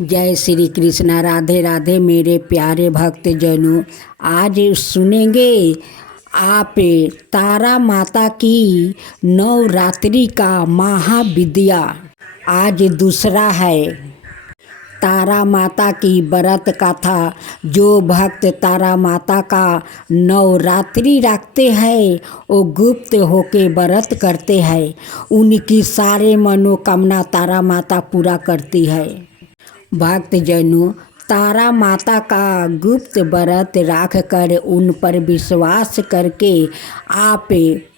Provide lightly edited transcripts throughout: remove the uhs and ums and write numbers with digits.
जय श्री कृष्णा। राधे राधे मेरे प्यारे भक्त जनों, आज सुनेंगे आप तारा माता की नवरात्रि का महाविद्या। आज दूसरा है तारा माता की व्रत कथा। जो भक्त तारा माता का नवरात्रि रखते हैं वो गुप्त होके व्रत करते हैं, उनकी सारे मनोकामना तारा माता पूरा करती है। भक्त जनों, तारा माता का गुप्त व्रत रख कर उन पर विश्वास करके आप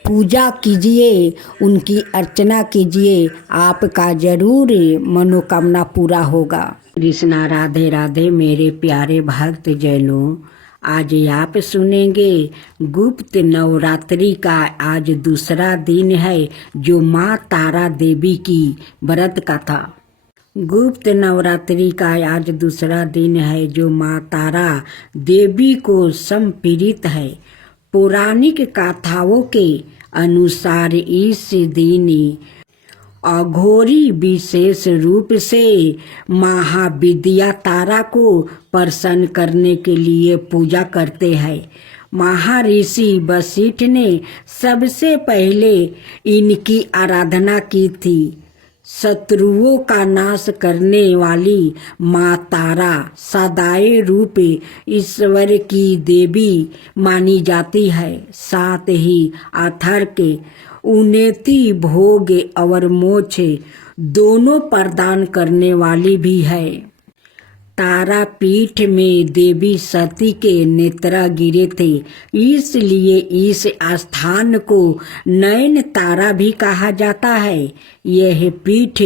पूजा कीजिए, उनकी अर्चना कीजिए, आपका जरूर मनोकामना पूरा होगा। कृष्णा। राधे राधे मेरे प्यारे भक्त जनों, आज आप सुनेंगे गुप्त नवरात्रि का आज दूसरा दिन है, जो माँ तारा देवी की व्रत कथा। गुप्त नवरात्रि का आज दूसरा दिन है, जो माँ तारा देवी को समर्पित है। पौराणिक कथाओं के अनुसार इस दिन अघोरी विशेष रूप से महाविद्या तारा को प्रसन्न करने के लिए पूजा करते हैं। महर्षि वशिष्ठ ने सबसे पहले इनकी आराधना की थी। शत्रुओं का नाश करने वाली माँ तारा सदाए रूप ईश्वर की देवी मानी जाती है। साथ ही अथर्क उन्नति, भोग और मोक्ष दोनों प्रदान करने वाली भी है। तारा पीठ में देवी सती के नेत्र गिरे थे, इसलिए इस स्थान को नयन तारा भी कहा जाता है। यह पीठ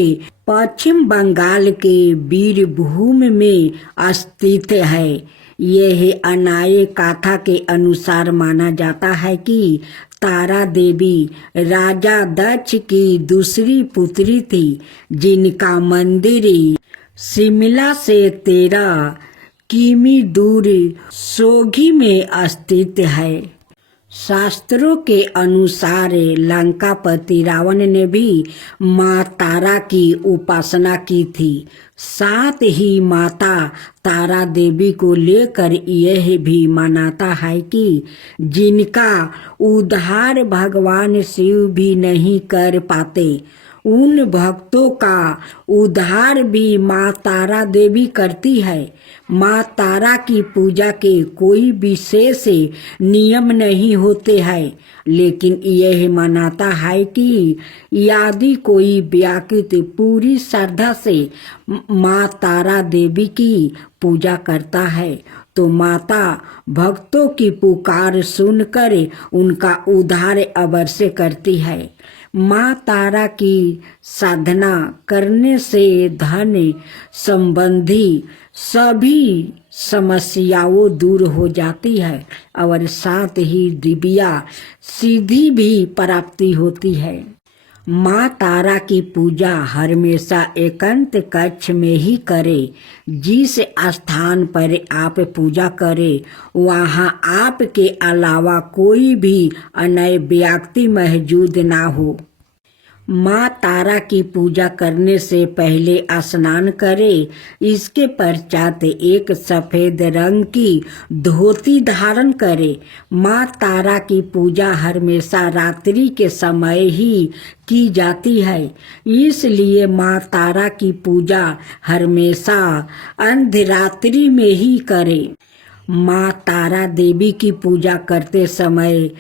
पश्चिम बंगाल के बीरभूम में स्थित है। यह अनाय कथा के अनुसार माना जाता है कि तारा देवी राजा दक्ष की दूसरी पुत्री थी, जिनका मंदिर शिमला से 13 किमी दूर सोगी में स्थित है। शास्त्रों के अनुसार लंकापति रावण ने भी माँ तारा की उपासना की थी। साथ ही माता तारा देवी को लेकर यह भी मानता है कि जिनका उद्धार भगवान शिव भी नहीं कर पाते, उन भक्तों का उद्धार भी माँ तारा देवी करती है। माँ तारा की पूजा के कोई विशेष नियम नहीं होते हैं, लेकिन यह मानता है कि यदि कोई व्यक्ति पूरी श्रद्धा से माँ तारा देवी की पूजा करता है तो माता भक्तों की पुकार सुनकर उनका उद्धार अवश्य करती है। माँ तारा की साधना करने से धन संबंधी सभी समस्याओं दूर हो जाती है और साथ ही दिव्या सिद्धि भी प्राप्ति होती है। माँ तारा की पूजा हमेशा एकांत कक्ष में ही करें। जिस स्थान पर आप पूजा करें वहाँ आपके अलावा कोई भी अन्य व्यक्ति मौजूद ना हो। माँ तारा की पूजा करने से पहले स्नान करें। इसके पश्चात एक सफेद रंग की धोती धारण करें। माँ तारा की पूजा हमेशा रात्रि के समय ही की जाती है, इसलिए माँ तारा की पूजा हमेशा अर्धरात्रि में ही करें। माँ तारा देवी की पूजा करते समय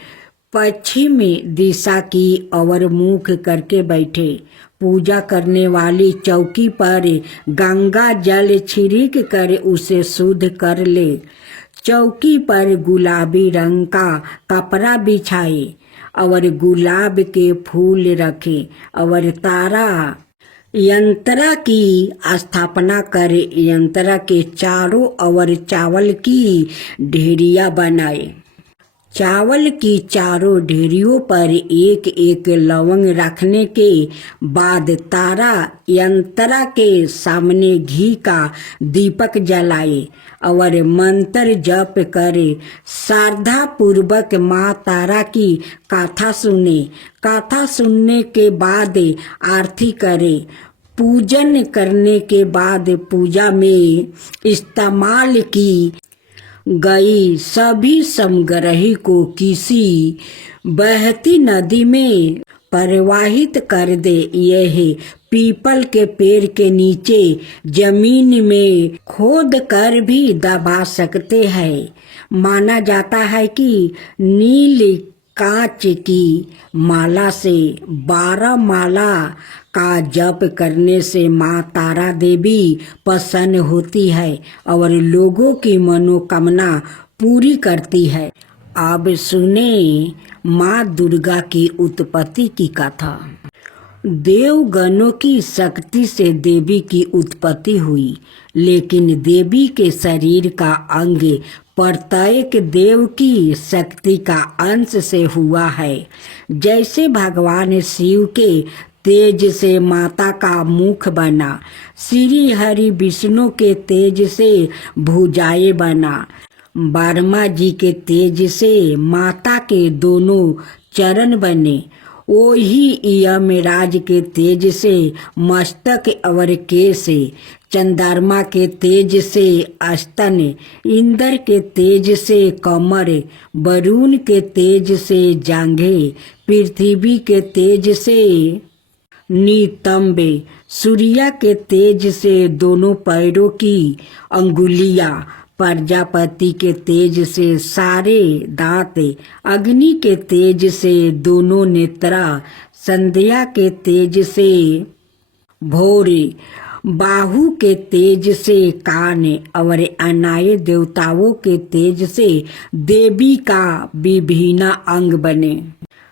पश्चिम दिशा की ओर मुख करके बैठे। पूजा करने वाली चौकी पर गंगा जल छिड़क कर उसे शुद्ध कर ले। चौकी पर गुलाबी रंग का कपड़ा बिछाए और गुलाब के फूल रखे और तारा यंत्र की स्थापना करे। यंत्र के चारों ओर चावल की ढेरिया बनाए। चावल की चारों ढेरियों पर एक एक लवंग रखने के बाद तारा यंत्र के सामने घी का दीपक जलाए और मंत्र जप करे। श्रद्धा पूर्वक माँ तारा की कथा सुने। कथा सुनने के बाद आरती करे। पूजन करने के बाद पूजा में इस्तेमाल की गई सभी सामग्री को किसी बहती नदी में प्रवाहित कर दे। यह पीपल के पेड़ के नीचे जमीन में खोद कर भी दबा सकते हैं। माना जाता है कि नील कांच की माला से 12 माला का जप करने से माँ तारा देवी प्रसन्न होती है और लोगों की मनोकामना पूरी करती है। अब सुने माँ दुर्गा की उत्पत्ति की कथा। देवगणों की शक्ति से देवी की उत्पत्ति हुई, लेकिन देवी के शरीर का अंग प्रत्येक देव की शक्ति का अंश से हुआ है। जैसे भगवान शिव के तेज से माता का मुख बना, श्री हरि विष्णु के तेज से भुजाएं बना, ब्रह्मा जी के तेज से माता के दोनों चरण बने, वही यमराज के तेज से मस्तक और केश, चंद्रमा के तेज से स्तन, इंद्र के तेज से कमर, वरुण के तेज से जांघें, पृथ्वी के तेज से नितंब, सूर्य के तेज से दोनों पैरों की अंगुलियां, प्रजापति के तेज से सारे दांत, अग्नि के तेज से दोनों नेत्रा, संध्या के तेज से भौर, बाहु के तेज से कान और अन्य देवताओं के तेज से देवी का विभिन्न अंग बने।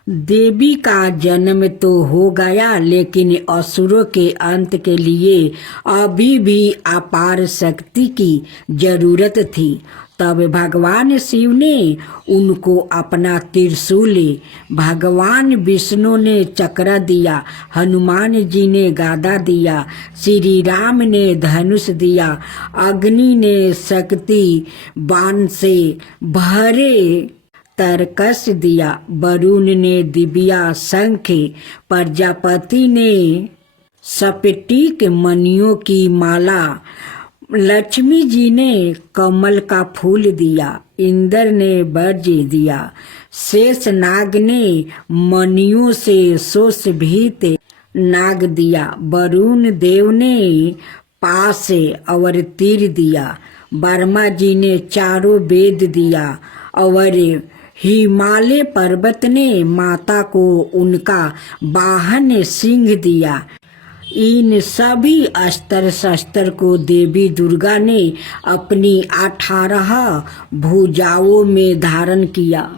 देवी का जन्म तो हो गया, लेकिन असुरों के अंत के लिए अभी भी अपार शक्ति की जरूरत थी। तब भगवान शिव ने उनको अपना त्रिशूल, भगवान विष्णु ने चक्र दिया, हनुमान जी ने गदा दिया, श्री राम ने धनुष दिया, अग्नि ने शक्ति बाण से भरे तरकस दिया, वरुण ने दिव्या शंख, प्रजापति ने स्फटिक मणियों की माला, लक्ष्मी जी ने कमल का फूल दिया, इंद्र ने वज्र दिया, शेष नाग ने मणियों से सुशोभित नाग दिया, वरुण देव ने पास और तीर दिया, ब्रह्मा जी ने चारों वेद दिया और हिमालय पर्वत ने माता को उनका वाहन सिंह दिया। इन सभी अस्त्र शस्त्र को देवी दुर्गा ने अपनी 18 भुजाओं में धारण किया।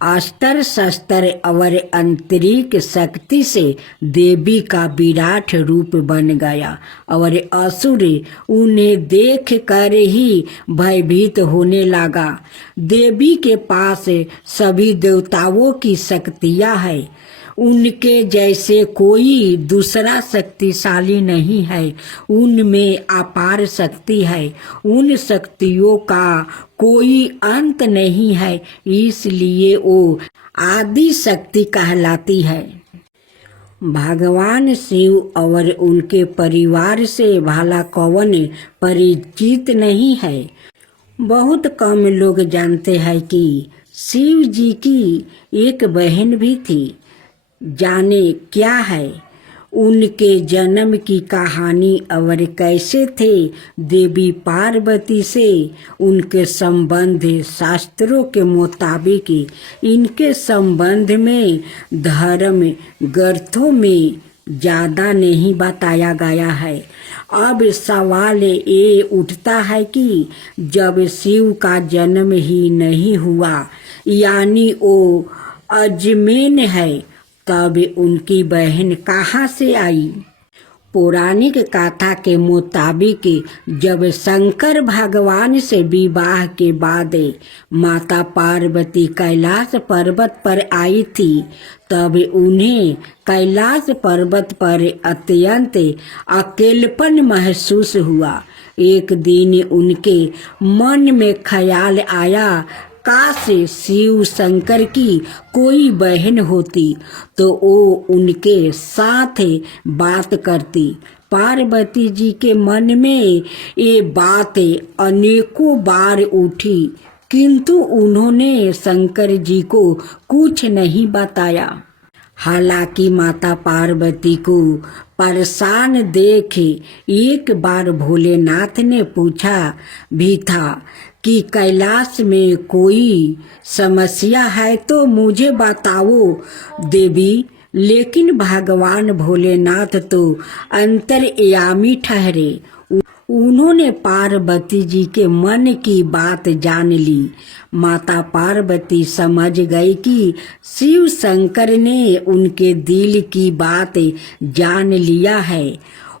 अस्त्र शस्त्र और आंतरिक शक्ति से देवी का विराट रूप बन गया और असुर उन्हें देख कर ही भयभीत होने लगा। देवी के पास सभी देवताओं की शक्तियां हैं, उनके जैसे कोई दूसरा शक्तिशाली नहीं है। उनमें अपार शक्ति है, उन शक्तियों का कोई अंत नहीं है, इसलिए वो आदि शक्ति कहलाती है। भगवान शिव और उनके परिवार से भला कौन परिचित नहीं है। बहुत कम लोग जानते हैं कि शिव जी की एक बहन भी थी। जाने क्या है उनके जन्म की कहानी और कैसे थे देवी पार्वती से उनके संबंध। शास्त्रों के मुताबिक इनके संबंध में धर्म ग्रंथों में ज़्यादा नहीं बताया गया है। अब सवाल ये उठता है कि जब शिव का जन्म ही नहीं हुआ, यानी वो अजमेन है, तब उनकी बहन कहाँ से आई। पौराणिक कथा के मुताबिक जब शंकर भगवान से विवाह के बाद माता पार्वती कैलाश पर्वत पर आई थी, तब उन्हें कैलाश पर्वत पर अत्यंत अकेलापन महसूस हुआ। एक दिन उनके मन में ख्याल आया, काश शिव शंकर की कोई बहन होती तो वो उनके साथ बात करती, पार्वती जी के मन में ये बात अनेकों बार उठी, किंतु उन्होंने शंकर जी को कुछ नहीं बताया। हालांकि माता पार्वती को परेशान देख एक बार भोलेनाथ ने पूछा भी था कि कैलाश में कोई समस्या है तो मुझे बताओ देवी, लेकिन भगवान भोलेनाथ तो अंतर्यामी ठहरे। उन्होंने पार्वती जी के मन की बात जान ली। माता पार्वती समझ गई कि शिव शंकर ने उनके दिल की बात जान लिया है।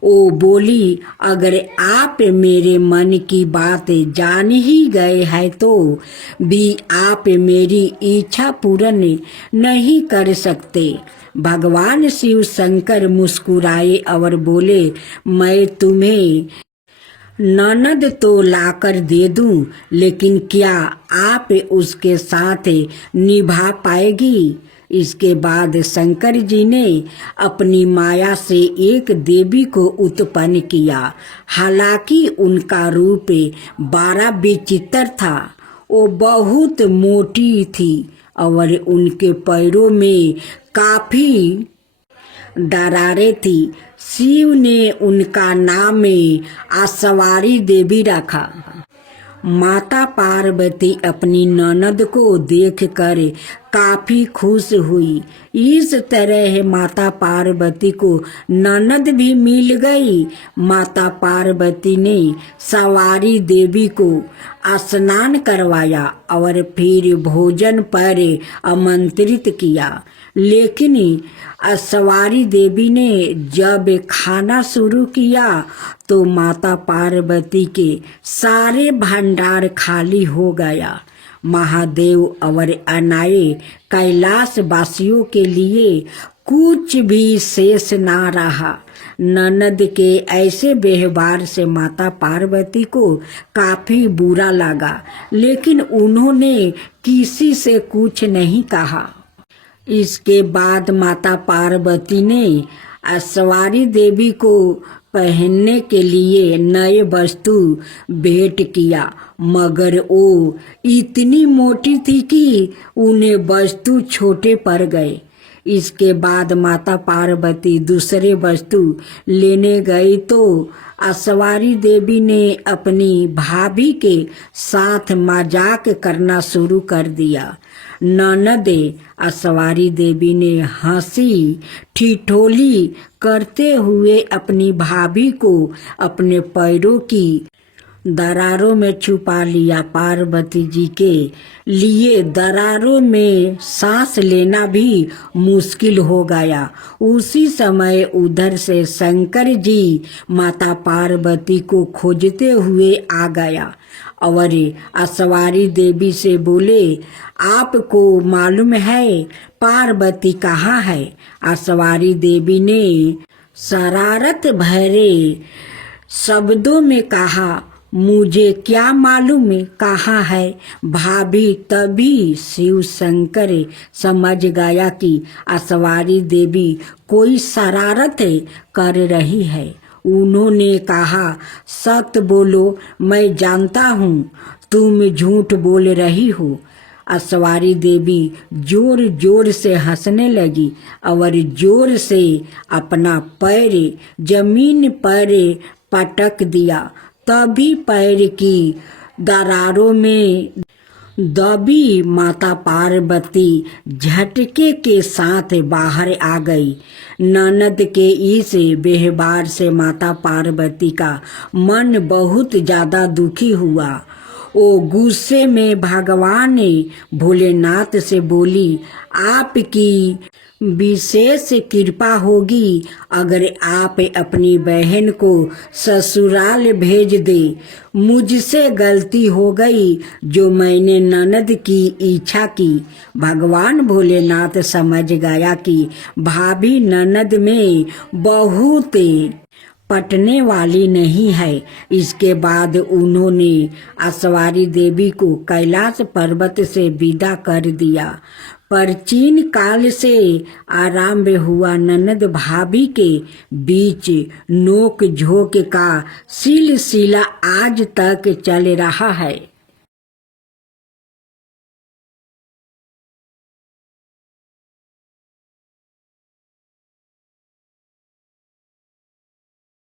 वो बोली, अगर आप मेरे मन की बात जान ही गए हैं तो भी आप मेरी इच्छा पूर्ण नहीं कर सकते। भगवान शिव शंकर मुस्कुराए और बोले, मैं तुम्हें ननद तो लाकर दे दूं, लेकिन क्या आप उसके साथ निभा पाएगी? इसके बाद शंकर जी ने अपनी माया से एक देवी को उत्पन्न किया। हालांकि उनका रूप बड़ा विचित्र था। वो बहुत मोटी थी और उनके पैरों में काफी दरारें थी। शिव ने उनका नाम आसवारी देवी रखा। माता पार्वती अपनी ननद को देखकर काफी खुश हुई। इस तरह माता पार्वती को ननद भी मिल गई। माता पार्वती ने सवारी देवी को स्नान करवाया और फिर भोजन पर आमंत्रित किया। लेकिन सवारी देवी ने जब खाना शुरू किया तो माता पार्वती के सारे भंडार खाली हो गया। महादेव और अनाए कैलाश वासियों के लिए कुछ भी शेष ना रहा। ननद के ऐसे व्यवहार से माता पार्वती को काफी बुरा लगा, लेकिन उन्होंने किसी से कुछ नहीं कहा। इसके बाद माता पार्वती ने सवारी देवी को पहनने के लिए नए वस्तु भेंट किया, मगर वो इतनी मोटी थी कि उन्हें वस्तु छोटे पड़ गए। इसके बाद माता पार्वती दूसरे वस्तु लेने गई तो सवारी देवी ने अपनी भाभी के साथ मजाक करना शुरू कर दिया। ननद सवारी देवी ने हंसी ठिठोली करते हुए अपनी भाभी को अपने पैरों की दरारों में छुपा लिया। पार्वती जी के लिए दरारों में सांस लेना भी मुश्किल हो गया। उसी समय उधर से शंकर जी माता पार्वती को खोजते हुए आ गया और सवारी देवी से बोले, आपको मालूम है पार्वती कहाँ है? सवारी देवी ने शरारत भरे शब्दों में कहा, मुझे क्या मालूम कहाँ है भाभी। तभी शिव शंकर समझ गया कि सवारी देवी कोई शरारत कर रही है। उन्होंने कहा, सत्य बोलो, मैं जानता हूँ तुम झूठ बोल रही हो। सवारी देवी जोर जोर से हंसने लगी और जोर से अपना पैर जमीन पर पटक दिया। तभी पैर की दरारों में दबी माता पार्वती झटके के साथ बाहर आ गई। ननद के इस व्यवहार से माता पार्वती का मन बहुत ज्यादा दुखी हुआ। वो गुस्से में भगवान भोलेनाथ से बोली, आपकी विशेष कृपा होगी अगर आप अपनी बहन को ससुराल भेज दे। मुझसे गलती हो गई जो मैंने ननद की इच्छा की। भगवान भोलेनाथ समझ गया कि भाभी ननद में बहुत पटने वाली नहीं है। इसके बाद उन्होंने सवारी देवी को कैलाश पर्वत से विदा कर दिया। प्राचीन काल से आरंभ हुआ ननद भाभी के बीच नोक झोंक का सिलसिला आज तक चल रहा है।